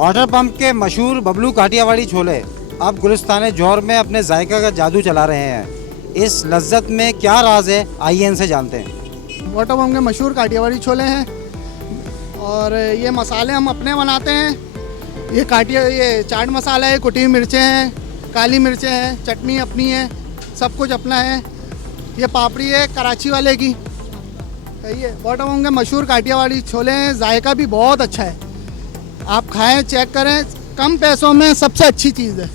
Water pump के मशहूर बबलू काठियावाड़ी छोले अब गुलिस्तान जौहर में अपने जायका का जादू चला रहे हैं। इस लज्जत में क्या राज है, आइए इनसे जानते हैं। वाटर पंप के मशहूर काठियावाड़ी छोले हैं और ये मसाले हम अपने बनाते हैं। ये चाट मसाला है, कुटी मिर्चें हैं, काली मिर्चें हैं, चटनी अपनी है, सब कुछ अपना है। ये पापड़ी है कराची वाले की। ये वाटर पंप के मशहूर काठियावाड़ी छोले हैं, जायका भी बहुत अच्छा है। आप खाएं, चेक करें, कम पैसों में सबसे अच्छी चीज़ है।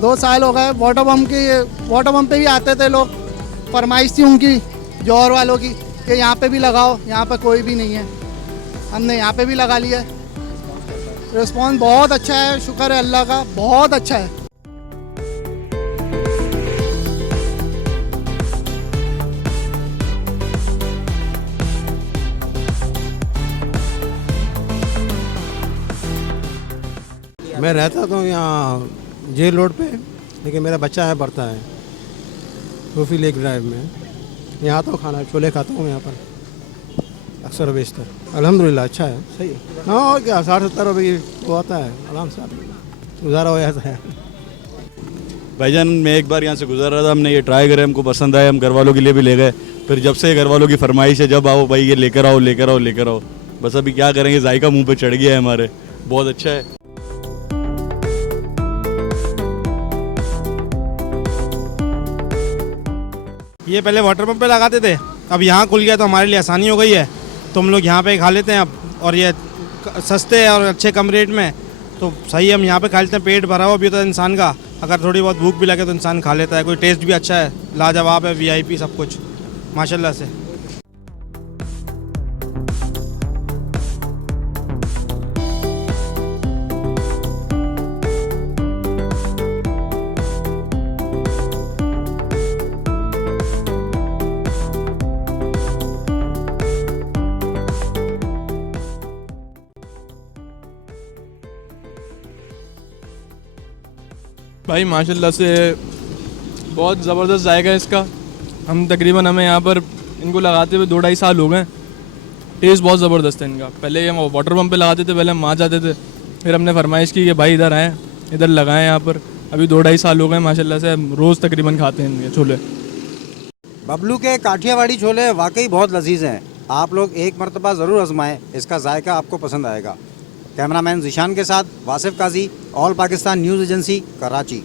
2 साल हो गए वाटर पंप पे भी आते थे लोग, फरमाइश थी उनकी जौहर वालों की कि यहाँ पे भी लगाओ, यहाँ पे कोई भी नहीं है। हमने यहाँ पे भी लगा लिया। रिस्पॉन्स बहुत अच्छा है, शुक्र है अल्लाह का, बहुत अच्छा है। मैं रहता तो यहाँ जेल रोड पे, लेकिन मेरा बच्चा है पढ़ता है रूफी लेक ड्राइव में। यहाँ तो खाना छोले खाता हूँ यहाँ पर अक्सर बेशतर। अल्हम्दुलिल्लाह अच्छा है, सही है। हाँ और क्या, 60-70 रुपये की वो आता है, आराम से गुजारा हो जाता है। भाईजान मैं एक बार यहाँ से गुजर रहा था, हमने ये ट्राई करे, हमको पसंद आया, हम घर वालों के लिए भी ले गए। फिर जब से घर वालों की फरमाइश है, जब आओ भाई ये लेकर आओ लेकर आओ लेकर आओ, बस अभी क्या करेंगे, जायका मुँह पे चढ़ गया है हमारे, बहुत अच्छा है। ये पहले वाटर पंप पे लगाते थे, अब यहाँ खुल गया तो हमारे लिए आसानी हो गई है, तो हम लोग यहाँ पे खा लेते हैं अब। और ये सस्ते और अच्छे कम रेट में, तो सही हम यहाँ पे खा लेते हैं। पेट भरा हुआ भी होता है इंसान का, अगर थोड़ी बहुत भूख भी लगे तो इंसान खा लेता है। कोई टेस्ट भी अच्छा है, लाजवाब है, VIP सब कुछ माशाल्लाह से। भाई माशाल्लाह से बहुत ज़बरदस्त जायका है इसका। हमें यहाँ पर इनको लगाते हुए 2-2.5 साल हो गए। टेस्ट बहुत ज़बरदस्त है इनका। पहले हम वाटर पंप पे लगाते थे, पहले हम वहाँ जाते थे, फिर हमने फरमाइश की कि भाई इधर आएँ, इधर लगाएं यहाँ पर। अभी 2-2.5 साल हो गए माशाल्लाह से, हम रोज़ तकरीबन खाते हैं इनके छोले। बबलू के काठियावाड़ी छोले वाकई बहुत लजीज हैं। आप लोग एक मरतबा ज़रूर आजमाएं, इसका जायका आपको पसंद आएगा। कैमरामैन जिशान के साथ Wasif Qazi, all Pakistan news agency, Karachi.